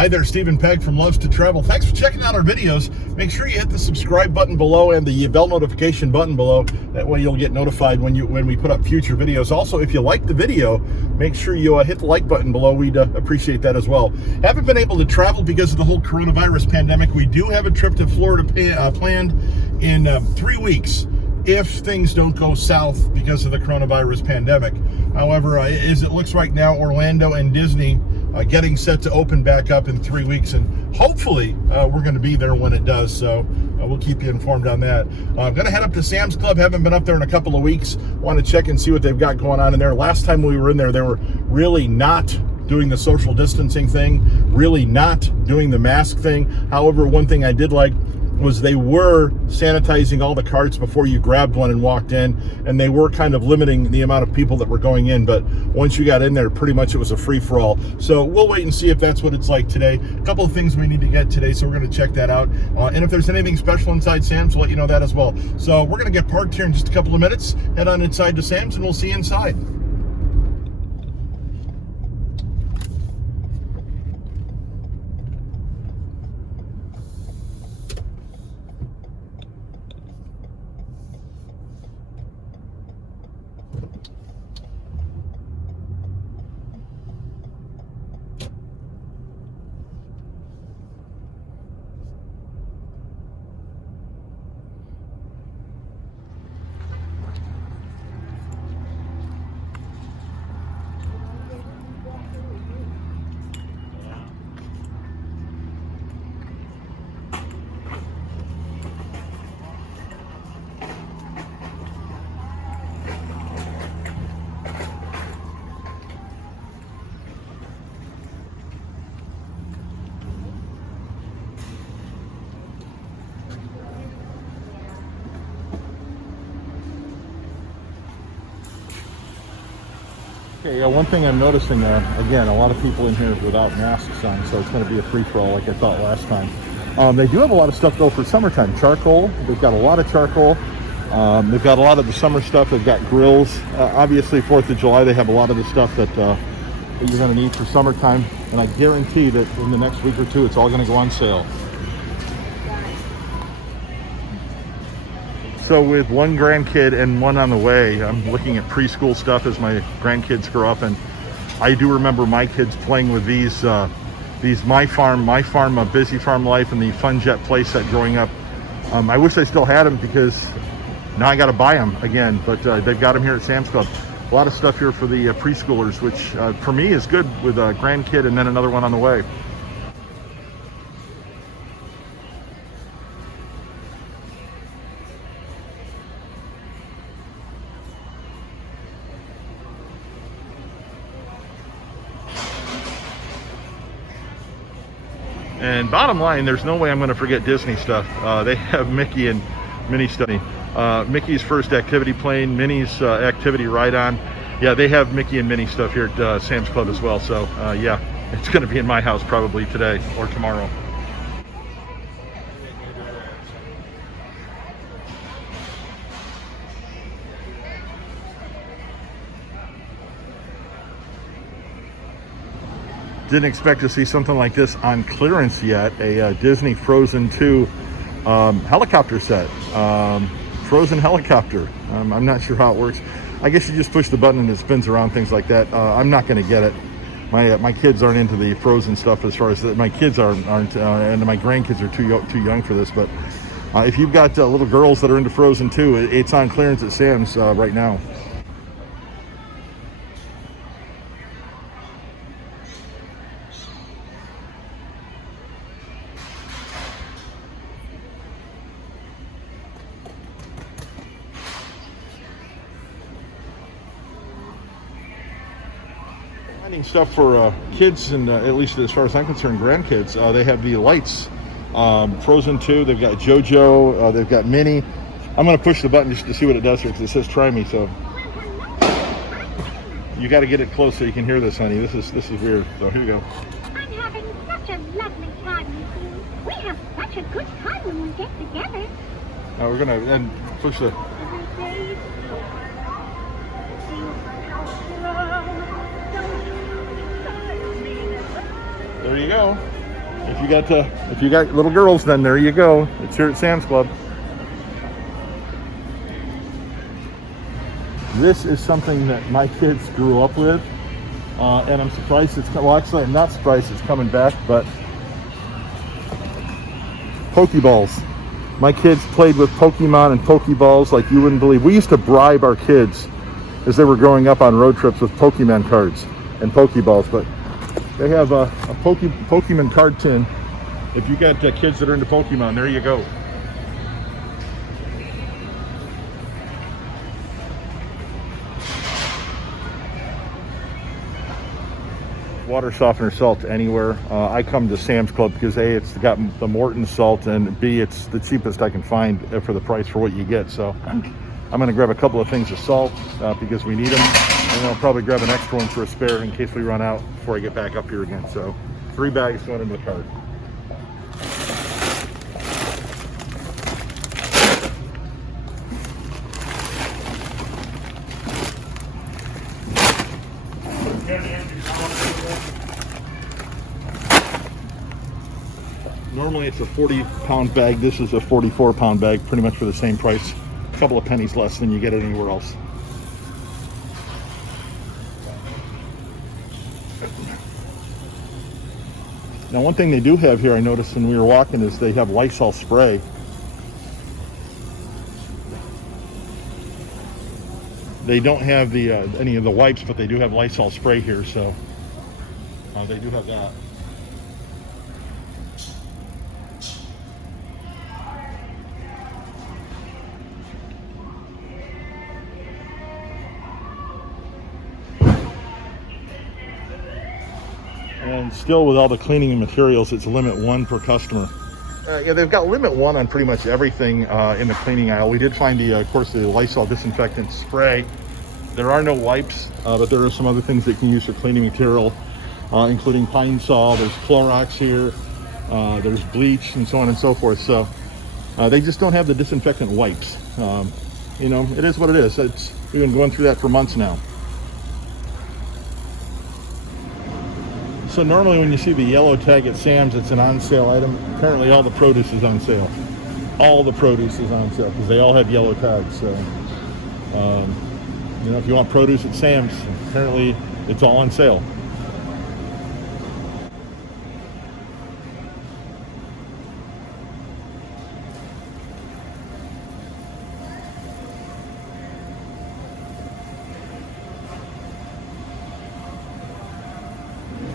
Hi there, Stephen Pegg from Loves to Travel. Thanks for checking out our videos. Make sure you hit the subscribe button below and the bell notification button below. That way you'll get notified when we put up future videos. Also, if you like the video, make sure you hit the like button below. We'd appreciate that as well. Haven't been able to travel because of the whole coronavirus pandemic. We do have a trip to Florida planned in 3 weeks if things don't go south because of the coronavirus pandemic. However, as it looks right now, Orlando and Disney getting set to open back up in 3 weeks, and hopefully we're going to be there when it does, so we'll keep you informed on that. I'm going to head up to Sam's Club. Haven't been up there in a couple of weeks. Want to check and see what they've got going on in there. Last time we were in there, they were really not doing the social distancing thing, really not doing the mask thing. However, one thing I did like was they were sanitizing all the carts before you grabbed one and walked in, and they were kind of limiting the amount of people that were going in, but once you got in there, pretty much it was a free-for-all. So we'll wait and see if that's what it's like today. A couple of things we need to get today, so we're going to check that out. And if there's anything special inside Sam's, we'll let you know that as well. So we're going to get parked here in just a couple of minutes, head on inside to Sam's, and we'll see you inside. Okay, one thing I'm noticing, again, a lot of people in here without masks on, so it's going to be a free-for-all like I thought last time. They do have a lot of stuff, though, for summertime. Charcoal, they've got a lot of charcoal. They've got a lot of the summer stuff. They've got grills. Obviously, 4th of July, they have a lot of the stuff that you're going to need for summertime. And I guarantee that in the next week or two, it's all going to go on sale. So with one grandkid and one on the way, I'm looking at preschool stuff as my grandkids grow up, and I do remember my kids playing with these My Farm, a Busy Farm Life, and the Fun Jet playset growing up. I wish I still had them because now I got to buy them again, but they've got them here at Sam's Club. A lot of stuff here for the preschoolers, which for me is good with a grandkid and then another one on the way. And bottom line, there's no way I'm going to forget Disney stuff. They have Mickey and Minnie stuff. Mickey's first activity plane, Minnie's activity ride-on. Yeah, they have Mickey and Minnie stuff here at Sam's Club as well. So yeah, it's going to be in my house probably today or tomorrow. Didn't expect to see something like this on clearance yet. A Disney Frozen 2 helicopter set. Frozen helicopter. I'm not sure how it works. I guess you just push the button and it spins around, things like that. I'm not going to get it. My kids aren't into the Frozen stuff as far as that. My kids aren't and my grandkids are too young for this. But if you've got little girls that are into Frozen 2, it's on clearance at Sam's right now. Stuff for kids, and at least as far as I'm concerned, grandkids. They have the lights, Frozen 2. They've got JoJo. They've got Minnie. I'm going to push the button just to see what it does here because it says "try me." So you got to get it close so you can hear this, honey. This is weird. So here you go. I'm having such a lovely time with you. We have such a good time when we get together. Now we're gonna and push the. There you go. If you got little girls, then there you go. It's here at Sam's Club. This is something that my kids grew up with, and I'm surprised well, actually, I'm not surprised it's coming back, but Pokeballs. My kids played with Pokemon and Pokeballs like you wouldn't believe. We used to bribe our kids as they were growing up on road trips with Pokemon cards and Pokeballs, but they have a Pokemon card tin. If you got kids that are into Pokemon, there you go. Water softener salt anywhere. I come to Sam's Club because A, it's got the Morton salt, and B, it's the cheapest I can find for the price for what you get. So I'm going to grab a couple of things of salt because we need them, and I'll probably grab an extra one for a spare in case we run out before I get back up here again. So 3 bags going into the cart. Normally it's a 40-pound bag. This is a 44-pound bag, pretty much for the same price. A couple of pennies less than you get it anywhere else. Now, one thing they do have here, I noticed when we were walking, is they have Lysol spray. They don't have the any of the wipes, but they do have Lysol spray here, so they do have that. And still, with all the cleaning materials, it's limit 1 per customer. Yeah, they've got limit 1 on pretty much everything in the cleaning aisle. We did find of course, the Lysol disinfectant spray. There are no wipes, but there are some other things that you can use for cleaning material, including Pine Sol. There's Clorox here. There's bleach and so on and so forth. So they just don't have the disinfectant wipes. You know, it is what it is. We've been going through that for months now. So normally when you see the yellow tag at Sam's, it's an on-sale item. Apparently all the produce is on sale. All the produce is on sale because they all have yellow tags. So, you know, if you want produce at Sam's, apparently it's all on sale.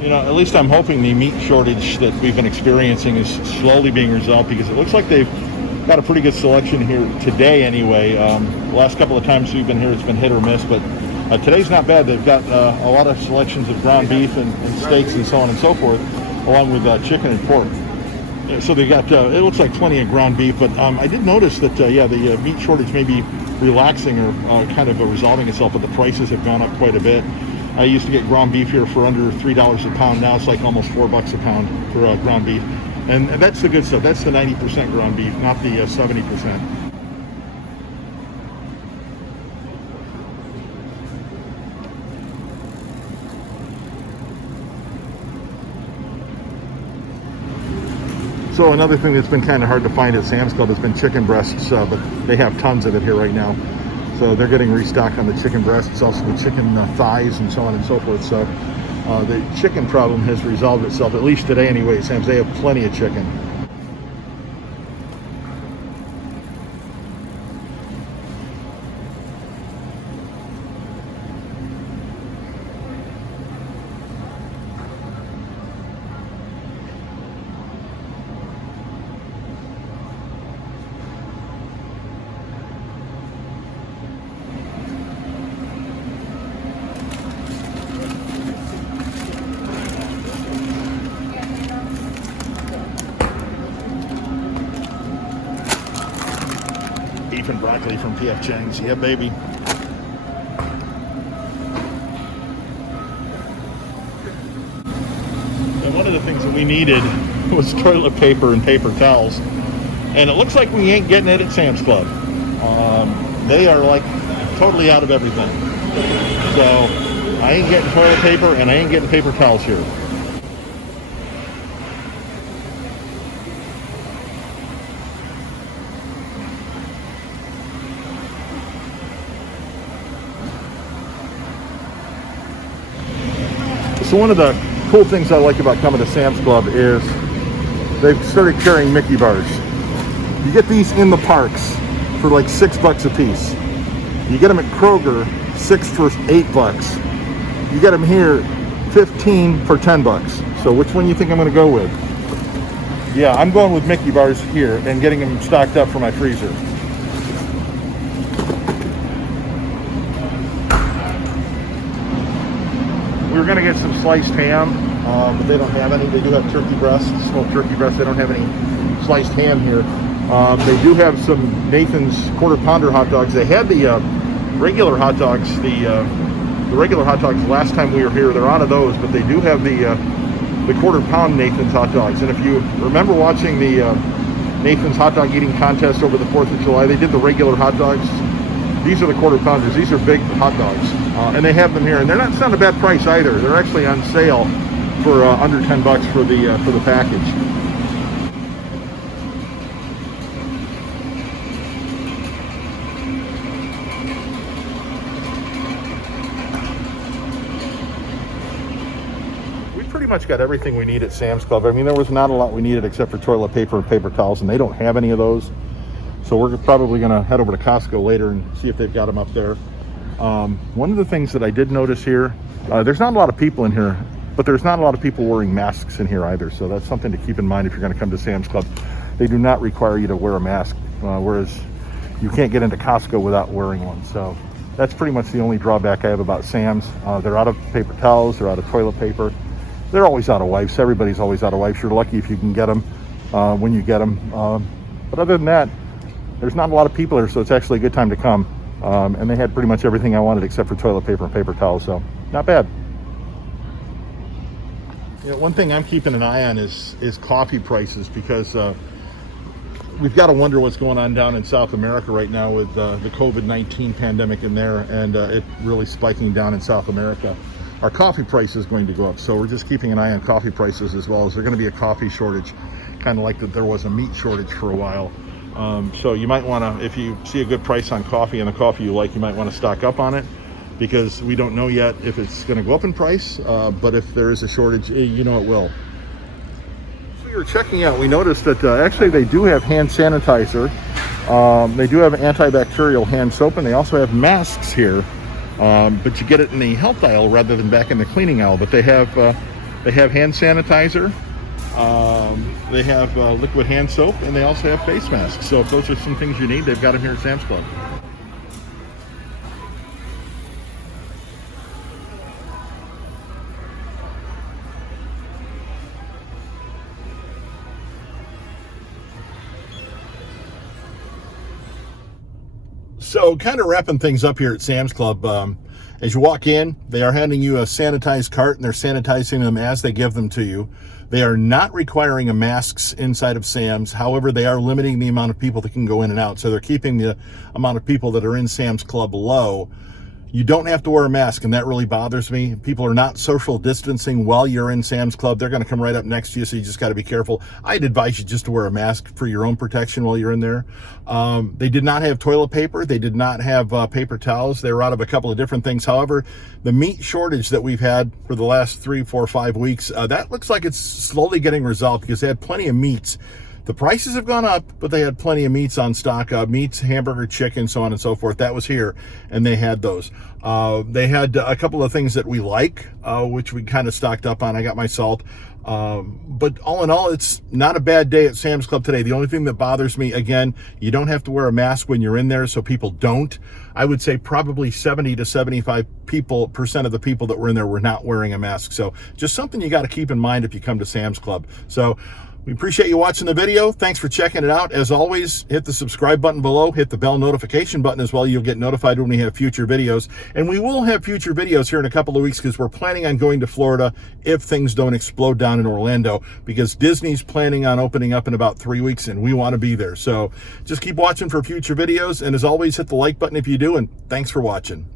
You know, at least I'm hoping the meat shortage that we've been experiencing is slowly being resolved, because it looks like they've got a pretty good selection here today anyway. The last couple of times we've been here, it's been hit or miss, but today's not bad. They've got a lot of selections of ground beef and steaks and so on and so forth, along with chicken and pork. So they got, it looks like plenty of ground beef, but I did notice that, yeah, the meat shortage may be relaxing or kind of resolving itself, but the prices have gone up quite a bit. I used to get ground beef here for under $3 a pound. Now it's like almost $4 a pound for ground beef. And that's the good stuff. That's the 90% ground beef, not the 70%. So another thing that's been kind of hard to find at Sam's Club has been chicken breasts, but they have tons of it here right now. So they're getting restocked on the chicken breasts, also the chicken thighs and so on and so forth. So the chicken problem has resolved itself, at least today anyway. Sam's, they have plenty of chicken. Beef and broccoli from P.F. Chang's. Yeah, baby. And one of the things that we needed was toilet paper and paper towels. And it looks like we ain't getting it at Sam's Club. They are like totally out of everything. So I ain't getting toilet paper and I ain't getting paper towels here. So one of the cool things I like about coming to Sam's Club is they've started carrying Mickey bars. You get these in the parks for like $6 a piece. You get them at Kroger, 6 for $8. You get them here, 15 for $10. So which one do you think I'm going to go with? Yeah, I'm going with Mickey bars here and getting them stocked up for my freezer. We were going to get some sliced ham, but they don't have any. They do have turkey breasts, smoked turkey breasts. They don't have any sliced ham here. They do have some Nathan's quarter pounder hot dogs. They had the regular hot dogs, the regular hot dogs last time we were here. They're out of those, but they do have the quarter pound Nathan's hot dogs. And if you remember watching the Nathan's hot dog eating contest over the 4th of July, they did the regular hot dogs. These are the quarter pounders. These are big hot dogs, and they have them here. And it's not a bad price either. They're actually on sale for under $10 for the package. Pretty much got everything we need at Sam's Club. I mean, there was not a lot we needed except for toilet paper and paper towels, and they don't have any of those. So we're probably going to head over to Costco later and see if they've got them up there. One of the things that I did notice here, there's not a lot of people in here, but there's not a lot of people wearing masks in here either. So that's something to keep in mind if you're going to come to Sam's Club. They do not require you to wear a mask, whereas you can't get into Costco without wearing one. So that's pretty much the only drawback I have about Sam's. They're out of paper towels, they're out of toilet paper. They're always out of wipes. Everybody's always out of wipes. You're lucky if you can get them when you get them. But other than that, there's not a lot of people here, so it's actually a good time to come. And they had pretty much everything I wanted except for toilet paper and paper towels, so not bad. You know, one thing I'm keeping an eye on is coffee prices, because we've got to wonder what's going on down in South America right now with the COVID-19 pandemic in there, and it really spiking down in South America. Our coffee price is going to go up, so we're just keeping an eye on coffee prices as well, as there's going to be a coffee shortage, kind of like that there was a meat shortage for a while. So you might want to, if you see a good price on coffee and the coffee you like, you might want to stock up on it, because we don't know yet if it's going to go up in price, but if there is a shortage, you know it will. So we were checking out, we noticed that actually they do have hand sanitizer, they do have antibacterial hand soap, and they also have masks here. But you get it in the health aisle rather than back in the cleaning aisle. But they have hand sanitizer, they have liquid hand soap, and they also have face masks. So if those are some things you need, they've got them here at Sam's Club. So kind of wrapping things up here at Sam's Club, as you walk in, they are handing you a sanitized cart, and they're sanitizing them as they give them to you. They are not requiring a masks inside of Sam's. However, they are limiting the amount of people that can go in and out. So they're keeping the amount of people that are in Sam's Club low. You don't have to wear a mask, and that really bothers me. People are not social distancing while you're in Sam's Club. They're going to come right up next to you, so you just got to be careful. I'd advise you just to wear a mask for your own protection while you're in there. They did not have toilet paper. They did not have paper towels. They were out of a couple of different things. However, the meat shortage that we've had for the last 3, 4, 5 weeks, that looks like it's slowly getting resolved, because they had plenty of meats. The prices have gone up, but they had plenty of meats on stock, meats, hamburger, chicken, so on and so forth. That was here, and they had those. They had a couple of things that we like, which we kind of stocked up on. I got my salt. But all in all, it's not a bad day at Sam's Club today. The only thing that bothers me, again, you don't have to wear a mask when you're in there, so people don't. I would say probably 70 to 75% of the people that were in there were not wearing a mask. So just something you got to keep in mind if you come to Sam's Club. So we appreciate you watching the video. Thanks for checking it out. As always, hit the subscribe button below, hit the bell notification button as well. You'll get notified when we have future videos. And we will have future videos here in a couple of weeks, because we're planning on going to Florida if things don't explode down in Orlando, because Disney's planning on opening up in about 3 weeks, and we want to be there. So just keep watching for future videos. And as always, hit the like button if you do, and thanks for watching.